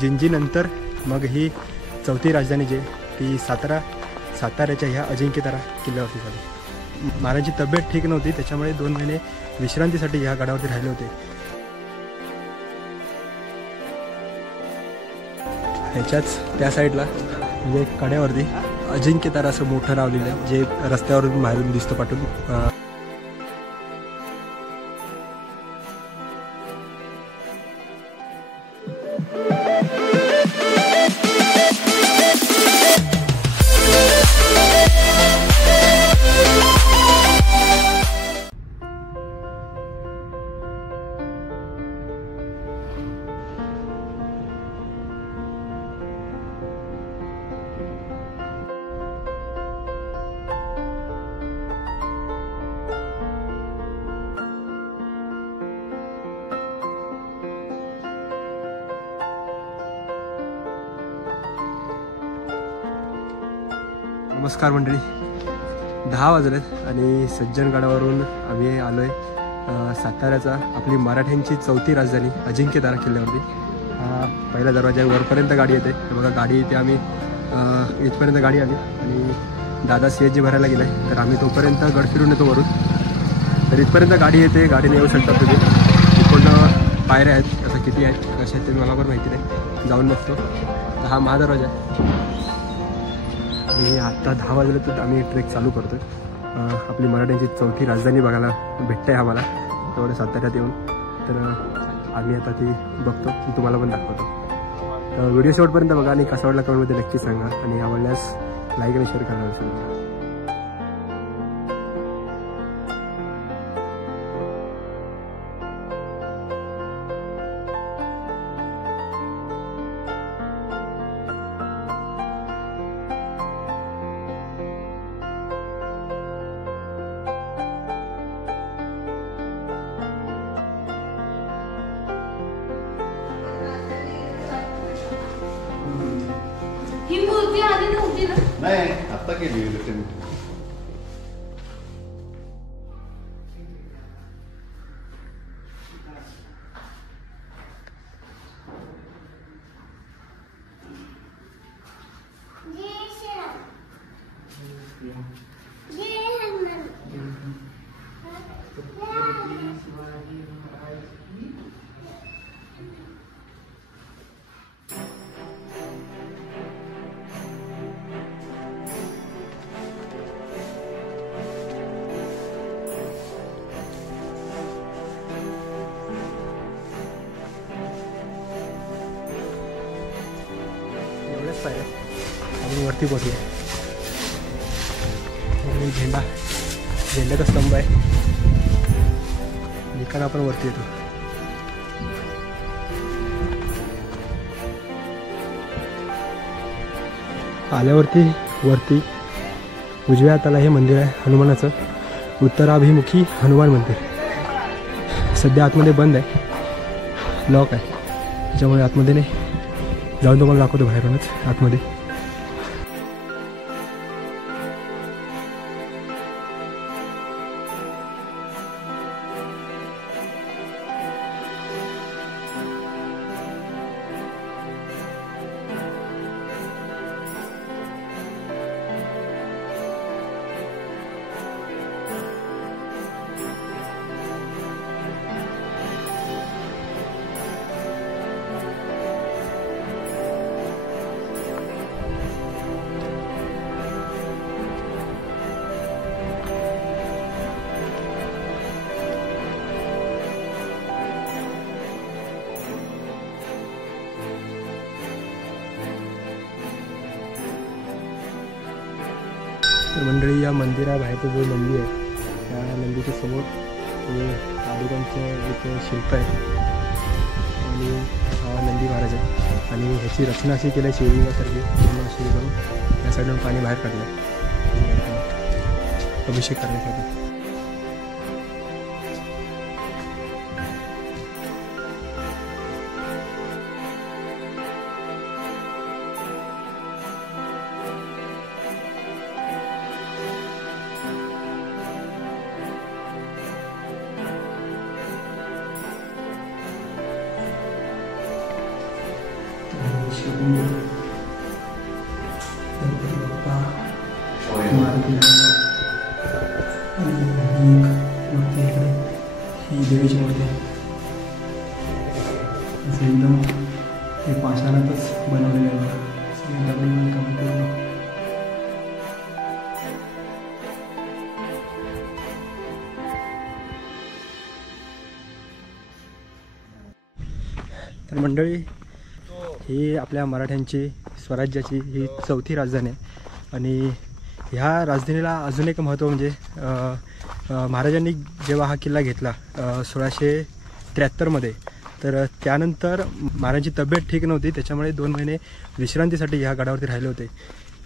जिंजीनंतर मग ही चौथी राजधानी जी ती साताऱ्याच्या ह्या अजिंक्यतारा किल्ल्यावरती झाली। महाराजांची तब्येत ठीक नव्हती, त्याच्यामुळे 2 महिने विश्रांतीसाठी ह्या गडावरती राहिले होते। ह्याच्याच त्या साईडला म्हणजे कड्यावरती अजिंक्यतारा असं मोठं लावलेलं आहे, जे रस्त्यावरून बाहेरून दिसतं पाठून। नमस्कार मंडळी, 10 वाजलेत आणि सज्जनगडावरून आम्ही आलो आहे साताऱ्याचा आपली मराठ्यांची चौथी राजधानी अजिंक्यतारा किल्ल्यावरती। पहिल्या दरवाजा वरपर्यंत गाडी येते, बघा गाडी इथे आम्ही इथपर्यंत गाडी आली आणि दादा CSG भरायला गेला आहे, तर आम्ही तोपर्यंत गड फिरून येतो वरून। तर इथपर्यंत गाडी येते, गाडीने येऊ शकता तुम्ही। इकडून पायऱ्या आहेत, आता किती आहेत कशा आहेत ते मला पण माहिती नाही, जाऊन बघतो। तर हा महादरवाजा आहे आणि आत्ता 10 वाजले तर आम्ही ट्रेक चालू करतो आहे। आपली मराठ्यांची चौथी राजधानी बघायला भेटते आहे आम्हाला तेवढं साताऱ्यात येऊन, तर आम्ही आता ती बघतो, ती तुम्हाला पण दाखवतो। तर व्हिडिओ शेवटपर्यंत बघा आणि कसा वाटला कमेंटमध्ये नक्की सांगा आणि आवडल्यास लाईक आणि शेअर करायला विसरू नका। ही मूर्ती आधी नव्हती ना? नाही, आता केली रिटर्न। आणि वरती पोहोचलो आणि झेंड्याचा स्तंभ आहे, निकाल आपण वरती येतो। आल्यावरती वरती उजव्या हाताला हे मंदिर आहे हनुमानाचं, उत्तराभिमुखी हनुमान मंदिर। सध्या आतमध्ये बंद आहे, लॉक आहे, त्याच्यामुळे आतमध्ये नाही जाऊन तुम्हाला दाखवतो बाहेरूनच आतमध्ये। तर मंडळी, या मंदिराबाहेरचं जो नंदी आहे त्या नंदीच्या समोर हे आदिवांचं एक शिल्प आहे आणि हा नंदी महाराज आहे आणि ह्याची रचना अशी केली आहे शिवलिंगासारखी, पूर्ण अशी करून या साईडून पाणी बाहेर काढलं अभिषेक करण्यासाठी। गणपती बाप्पा, मारुती आणि ही एक मूर्ती इकडे, ही देवीची मूर्ती आहे. असं एकदम हे पाषाणातच बनवलेलं आहे बघा. सगळे दगडी काम पूर्ण. तर मंडळी, ही आपल्या मराठ्यांची स्वराज्याची ही 4थी राजधानी आहे. आणि ह्या राजधानीला अजून एक महत्त्व म्हणजे महाराजांनी जेव्हा हा किल्ला घेतला 1673मध्ये, तर त्यानंतर महाराजांची तब्येत ठीक नव्हती, त्याच्यामुळे 2 महिने विश्रांतीसाठी ह्या गडावरती राहिले होते.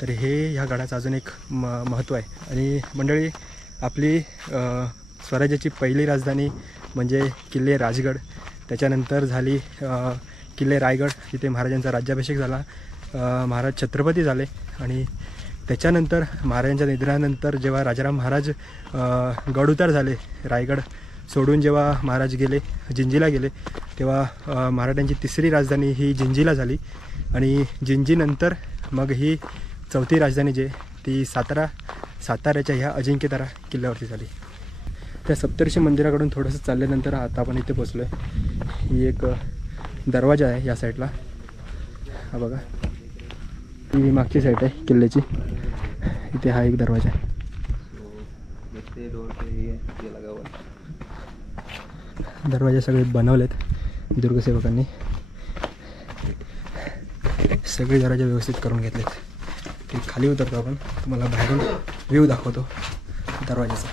तर हे ह्या गडाचं अजून एक महत्त्व आहे. आणि मंडळी, आपली स्वराज्याची पहिली राजधानी म्हणजे किल्ले राजगड, त्याच्यानंतर झाली किल्ले रायगड, जिथे महाराजांचा राज्याभिषेक झाला, महाराज छत्रपती झाले. आणि त्याच्यानंतर महाराजांच्या निधनानंतर जेव्हा राजाराम महाराज गडउतार झाले, रायगड सोडून जेव्हा महाराज गेले, जिंजीला गेले, तेव्हा मराठ्यांची 3री राजधानी ही जिंजीला झाली. आणि जिंजीनंतर मग ही 4थी राजधानी जी ती साताऱ्याच्या ह्या अजिंक्यतारा किल्ल्यावरती झाली. त्या सप्तर्षी मंदिराकडून थोडंसं चालल्यानंतर आता आपण इथे पोचलो आहे. ही एक दरवाजा आहे या साईडला, हा बघा, ही मागची साईड आहे किल्ल्याची. इथे हा एक दरवाजा आहे. दरवाजे सगळे बनवलेत दुर्गसेवकांनी, सगळे दरवाजे व्यवस्थित करून घेतलेत. ते खाली उतरतो आपण, तुम्हाला बाहेरून व्ह्यू दाखवतो दरवाजाचा.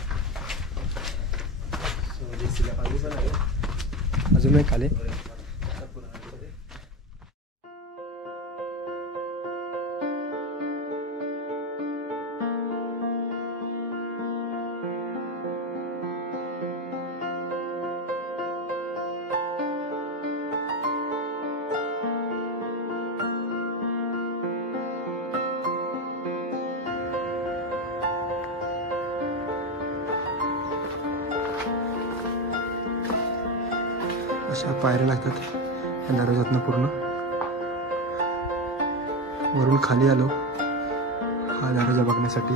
अजून एक खाली अशा पायऱ्या लागतात या दरवाजातनं पूर्ण. वरून खाली आलो हा दरवाजा बघण्यासाठी.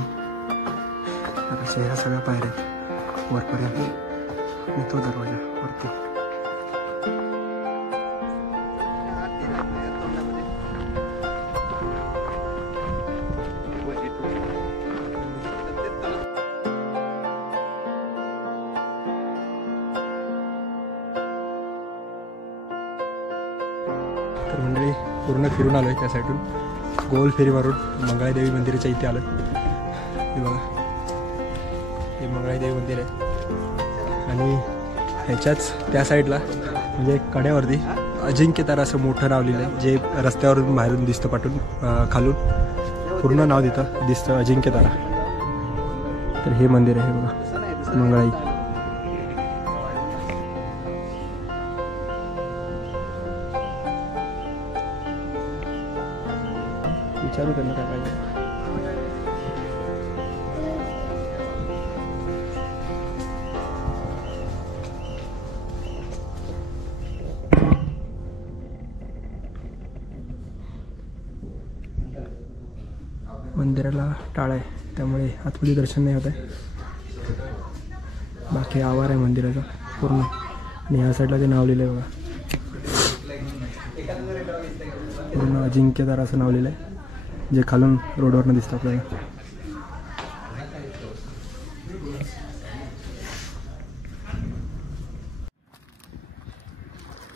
अशा ह्या सगळ्या पायऱ्या आहेत वरपर्यंत, आणि तो दरवाजा वरती. तर मंडळी, पूर्ण फिरून आलो आहे त्या साईडून, गोल फेरी मारून मंगळादेवी मंदिराच्या इथे आलं. हे बघा, हे मंगळादेवी मंदिर आहे. आणि ह्याच्याच त्या साईडला म्हणजे कड्यावरती अजिंक्यतारा असं मोठं नाव लिहिलं आहे, जे रस्त्यावरून बाहेरून दिसतं, पाठून खालून पूर्ण नाव तिथं दिसतं अजिंक्यतारा. तर हे मंदिर आहे बघा, मंगळाई. विचारू त्यांना काय पाहिजे. मंदिराला टाळ आहे, त्यामुळे आतमध्ये दर्शन नाही होत आहे. बाकी आवार आहे मंदिराचा पूर्ण. आणि ह्या साईडला ते नाव लिहिलं आहे बघा, पूर्ण अजिंक्यतारा असं नाव लिहिलं आहे, जे खालून रोडवरनं दिसतं आपल्याला.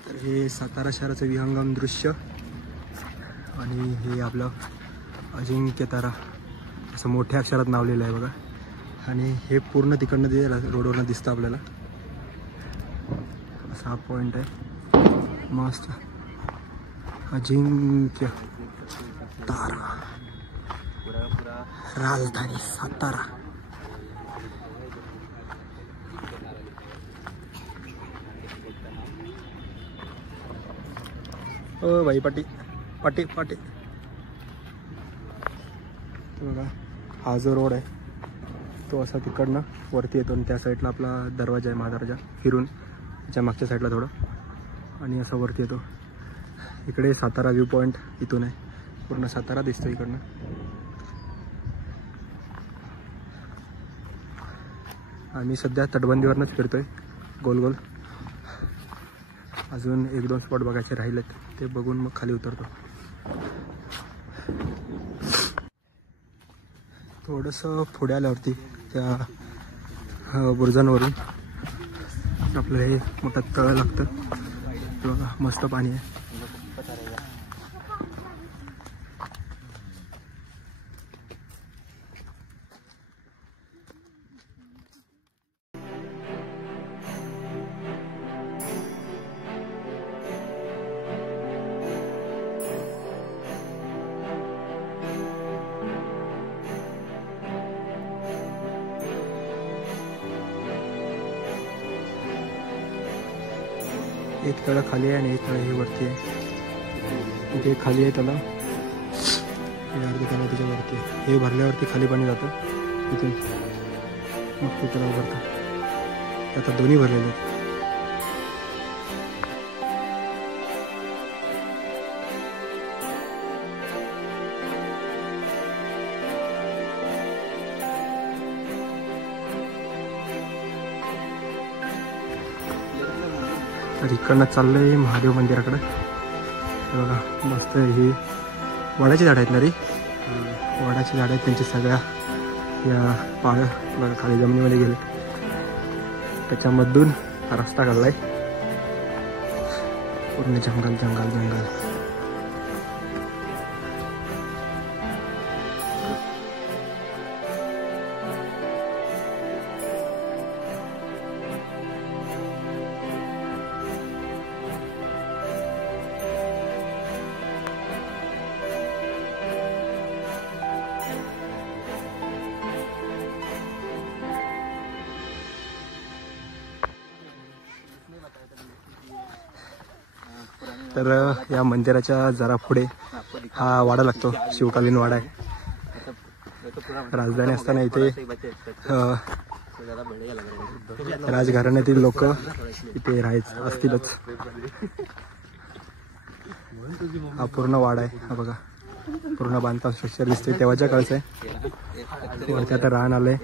तर हे सातारा शहराचं विहंगम दृश्य. आणि हे आपलं अजिंक्यतारा असं मोठ्या अक्षरात नाव लिहिलं आहे बघा. आणि हे पूर्ण तिकडनं ते रोडवरनं दिसतं आपल्याला. असा हा पॉईंट आहे मस्त. अजिंक्य तारा, राजधानी सातारा. ओ भाई, पाटी पाटी पाटी. बघा, हा जो रोड आहे तो असा तिकडनं वरती येतो, आणि त्या साईडला आपला दरवाजा आहे, महादरवाजा, फिरून त्याच्या मागच्या साईडला थोडं, आणि असं वरती येतो. इकडे सातारा व्ह्यू पॉईंट इथून आहे. पूर्ण सातारा दिसतो इकडनं. आम्ही सध्या तटबंदीवरनंच फिरतोय गोल गोल. अजून 1-2 स्पॉट बघायचे राहिलेत, ते बघून मग खाली उतरतो. थोडंसं पुढे आल्यावरती त्या बुरुजांवरून आपलं हे मोठं तळ लागतं. बघा मस्त पाणी आहे. एक तळ खाली आहे आणि एक तळ हे वरती आहे. इथे खाली आहे तलाव, हे अर्धे तलाव त्याच्या वरती आहे. हे भरल्यावरती खाली पाणी जातं इथून, मग ते तलाव भरतं. आता दोन्ही भरलेले आहेत. तर इकडनं चाललंय महादेव मंदिराकडे. बघा मस्त ही वडाची झाडं आहेत ना रे, वडाची झाडं आहेत. त्यांची सगळ्या या पाळं बघा खाली जमिनीमध्ये गेले. त्याच्यामधून हा रस्ता काढलाय, पूर्ण जंगल जंगल जंगल. तर या मंदिराच्या जरा पुढे हा वाडा लागतो, शिवकालीन वाडा आहे. राजधानी असताना इथे राजघराण्यातील लोक इथे राहायचे असतीलच. हा पूर्ण वाडा आहे. हा बघा पूर्ण बांधकाम स्ट्रक्चर दिसते, तेव्हाच्या काळचं आहे. वरती आता रान आलंय.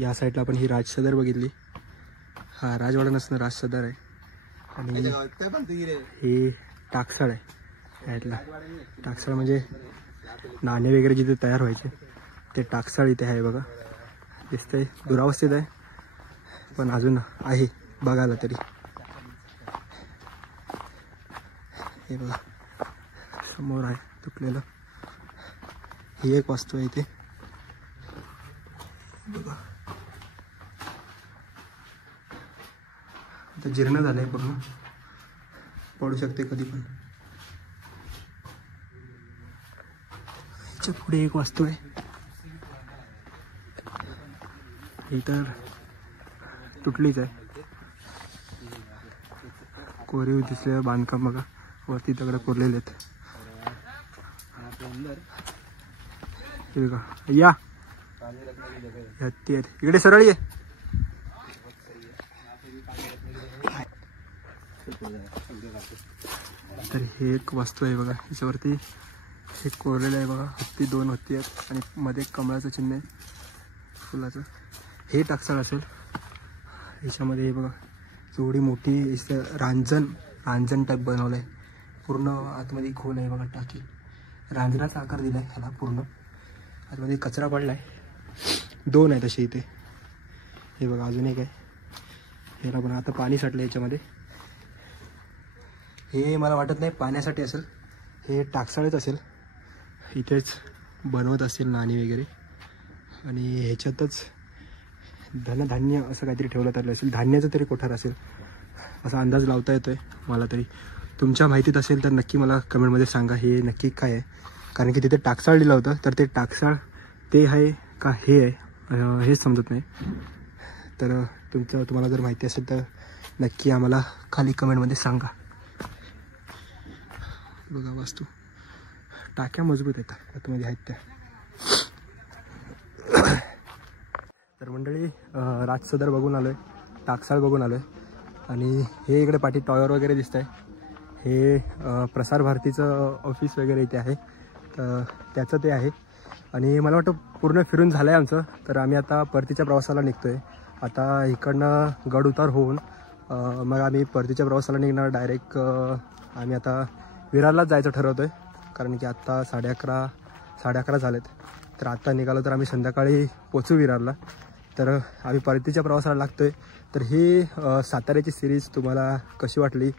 या साईडला आपण ही राजसदर बघितली. हा राजवाडा नसणं राजसदर आहे. आणि हे टाकसाळ आहे. साईडला टाकसाळ म्हणजे नाणे वगैरे जिथे तयार व्हायचे ते टाकसाळ इथे आहे. बघा दिसतंय, दुरावस्थित आहे पण अजून आहे बघायला तरी. हे बघा समोर आहे तुटलेलं. ही एक वस्तू आहे इथे बघा. आता जीर्ण झालंय पूर्ण, पडू शकते कधी पण. च्या पुढे एक वस्तू आहे, ही तर तुटलीच आहे. कोरीव दिसलेलं बांधकाम बघा, वरती दगड कोरलेले आहेत. हे बघा या हत्ती आहेत इकडे, सरळ ये. तर हे एक वस्तू आहे बघा, याच्यावरती हे कोरलेलं आहे बघा. हत्ती, 2 हत्ती आहेत आणि मध्ये कमळाचं चिन्ह आहे फुलाचं. हे टाकसाळ असेल. याच्यामध्ये हे बघा एवढी मोठी रांजण टाईप बनवलं आहे. पूर्ण आतमध्ये खोल आहे बघा, टाकी रांजणाचा आकार दिला आहे ह्याला. पूर्ण आतमध्ये कचरा पडला आहे. 2 आहेत असे इथे. हे बघा अजून एक आहे. ह्याला पण आता पाणी साठलं याच्यामध्ये. हे मला वाटत नाही पाण्यासाठी असेल, हे टाकसाळच असेल. इथेच बनवत असतील नाणी वगैरे आणि ह्याच्यातच धनधान्य असं काहीतरी ठेवलं तर असेल. धान्याचं तरी कोठार असेल असा अंदाज लावता येतोय मला तरी. तुमच्या माहितीत असेल तर नक्की मला कमेंटमध्ये सांगा हे नक्की काय आहे. कारण की तिथे टाकसाळ लिहिलं होतं, तर ते टाकसाळ ते आहे का हे आहे हेच समजत नाही. तर तुम्हाला जर माहिती असेल तर नक्की आम्हाला खाली कमेंटमध्ये सांगा. बघा वस्तू, टाक्या मजबूत आहेत आतमध्ये आहेत त्या. तर मंडळी राजसदर बघून आलो आहे, टाकसाळ बघून आलो आहे आणि हे इकडे पाठी टॉवर वगैरे दिसत आहे. हे प्रसार भारतीचं ऑफिस वगैरे इथे आहे, तर त्याचं ते आहे. आणि मला वाटतं पूर्ण फिरून झालं आहे आमचं. तर आम्ही आता परतीच्या प्रवासाला निघतो आहे. आता इकडनं गड उतार होऊन मग आम्ही परतीच्या प्रवासाला निघणार डायरेक्ट. आम्ही आता विरारलाच जायचं ठरवतो आहे, कारण की आत्ता 11:30 झालेत. तर आत्ता निघालो तर आम्ही संध्याकाळी पोचू विरारला. तर आम्ही परतीच्या प्रवासाला लागतो आहे. तर ही साताऱ्याची सिरीज तुम्हाला कशी वाटली,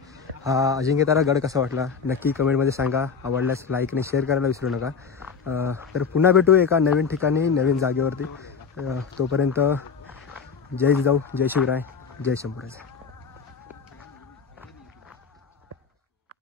हा अजिंक्यतारा गड कसा वाटला, नक्की कमेंटमध्ये सांगा. आवडल्यास लाईक आणि शेअर करायला विसरू नका. तर पुन्हा भेटू एका नवीन ठिकाणी, नवीन जागेवरती. तोपर्यंत जय जिजाऊ, जय शिवराय, जय शंभूराज.